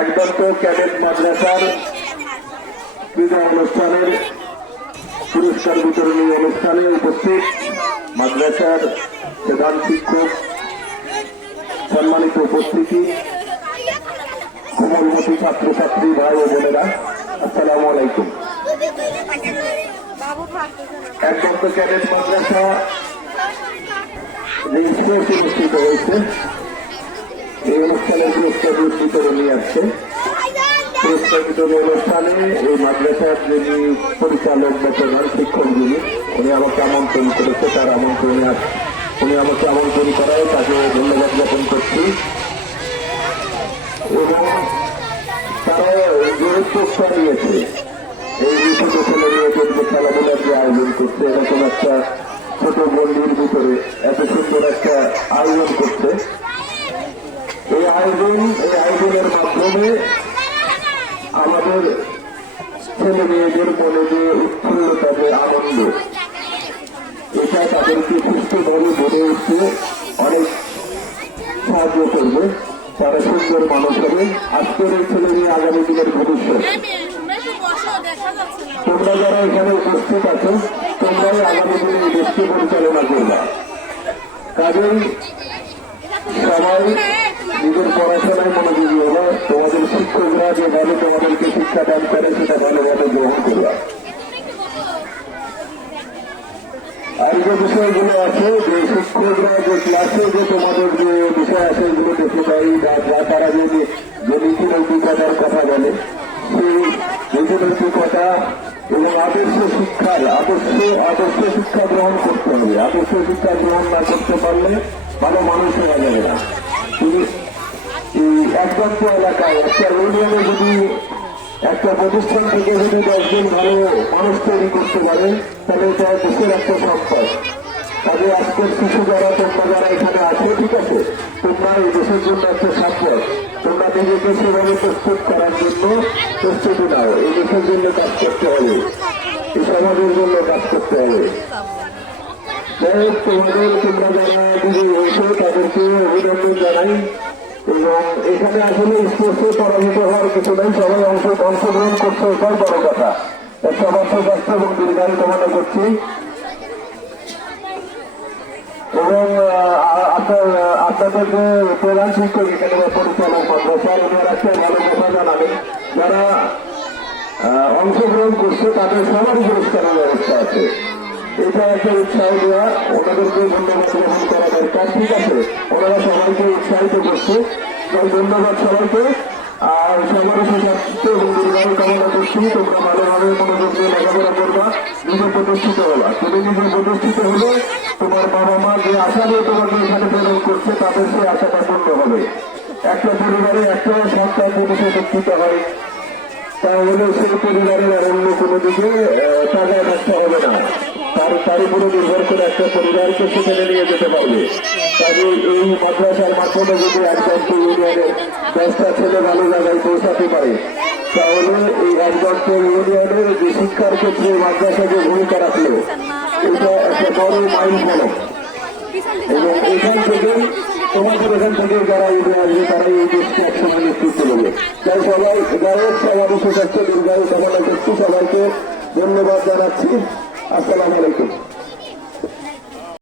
Ekdanta cadet মাদ্রাসার ক্রীড়া অনুষ্ঠানের পুরস্কার বিতরণী অনুষ্ঠানে উপস্থিত মাদ্রাসার প্রধান শিক্ষক, সম্মানিত উপস্থিতি কোমলমতি ছাত্রছাত্রী ভাই ও বোনেরা, আসসালামু আলাইকুম। না একদন্ত ক্যাডেট মাদ্রাসা যে স্পোর্টস অনুষ্ঠিত হয়েছে। পুরস্কার বিতরণী আসছে পুরস্কার বিতরণ অনুষ্ঠানে এই মাদ্রাসার যিনি পরিচালক বা প্রধান শিক্ষক যিনি, উনি আমাকে আমন্ত্রণ করেছে, তার আমন্ত্রণে উনি আমাকে আমন্ত্রণ করায়, তাকে ধন্যবাদ জ্ঞাপন করছি। এবং তারা যে উদ্যোগটা এই যে ছোট ছেলে মেয়েদেরকে খেলাধুলার যে আয়োজন করছে, এরকম একটা ছোট গন্ডির ভিতরে এত সুন্দর একটা আয়োজন করছে। এই আয়োজন, এই মাধ্যমে আমাদের ছেলে মেয়েদের মনে যে উৎফুল্লতা যে আনন্দ। এটা তাদেরকে সুস্থভাবে গড়ে উঠতে অনেক সাহায্য করবে। তারা সুন্দর মানুষ হবে। আজকের এই ছেলে মেয়ে আগামী দিনের ভবিষ্যৎ। তোমরা যারা এখানে উপস্থিত আছো, তোমরাই আগামী দিনে এই দেশকে পরিচালনা করবে। কাজেই সবাই নিজের পড়াশোনায় মনোযোগী হবে তোমাদের শিক্ষকরা যেভাবে তোমাদেরকে শিক্ষা দান করে, সেটা ভালোভাবে গ্রহণ করবে আর যে বিষয়গুলো আছে, যে শিক্ষকরা যে ক্লাসে যে তোমাদের যে বিষয় আছে, এগুলো দেখতে দেয় বা তারা যে যে নীতি কথা বলে, সেই নীতি নৈতিকতা এবং আদর্শ শিক্ষার, আদর্শ আদর্শ শিক্ষা গ্রহণ করতে হবে। আদর্শ শিক্ষা গ্রহণ না করতে পারলে ভালো মানুষ হওয়া যাবে না। একমাত্র এলাকায় একটা ইউনিয়নে যদি একটা প্রতিষ্ঠান থেকে যদি মানুষ তৈরি করতে পারে, তাহলে এটা একটা সম্পদ। তবে আজকের শিশু যারা, তোমরা যারা এখানে আছো, ঠিক আছে? তোমরা দেশের জন্য একটা সম্পদ। তোমরা নিজেকে সেভাবে প্রস্তুত করার জন্য প্রস্তুতি নাও। এই দেশের জন্য কাজ করতে হবে। জন্য কাজ করতে হবে। তোমাদের, তোমরা যারা দিদি হয়েছে তাদেরকে অভিনন্দন জানাই এবং এখানে স্পোর্টসে পরাজিত হওয়ার কিছু নেই সবাই অংশ অংশগ্রহণ করছে এটাই বড় কথা সবার স্বাস্থ্য এবং দীর্ঘায়ু কামনা করছি এবং আপনাদের যে প্রধান শিক্ষক এখানে পরিচালক মাদ্রাসা ওনারা একটা ভালো কথা জানাবেন যারা অংশগ্রহণ করছে তাদের সবারই পুরস্কারের ব্যবস্থা আছে এটা একটা উৎসাহ দেওয়া ওনাদেরকে ধন্যবাদ গ্রহণ করা দরকার ঠিক আছে ওনারা সবাইকে উৎসাহিত করছে ধন্যবাদ সবাইকে। আর সবার সুস্বাস্থ্য এবং দীর্ঘায়ু কামনা করছি, তোমরা ভালোভাবে মনোযোগ দিয়ে লেখাপড়া করবা, নিজে প্রতিষ্ঠিত হবা। তুমি নিজে প্রতিষ্ঠিত হলে তোমার বাবা মা যে আশা নিয়ে তোমাকে এখানে প্রেরণ করছে তাদের সেই আশাটা পূর্ণ হবে। একটা পরিবারে একটা সন্তান যদি শিক্ষিত হয়। তাহলে সেই পরিবারের আর অন্য কোনো দিকে টাকা থাকতে হবে না। তার তার উপরে নির্ভর করে একটা পরিবারকে সেখানে নিয়ে যেতে পারবে। কাজে এই মাদ্রাসার মাধ্যমে যদি একজনকে ইউনিয়নের দশটা ছেলে ভালো জায়গায় পৌঁছাতে পারে, তাহলে এই একজনকে ইউনিয়নের যে শিক্ষার ক্ষেত্রে মাদ্রাসা যে ভূমিকা রাখল, এটা একটা বড় মাইল ফলক। এবং এখান থেকে, তোমাদের এখান থেকে যারা উঠে আসবে তারা এই দেশকে একসঙ্গে নেতৃত্ব দেবে। তাই সবাই যাই হোক সবার সুস্বাস্থ্য দীর্ঘায়ু কামনা করছি সবাইকে ধন্যবাদ জানাচ্ছি। আসসালামু আলাইকুম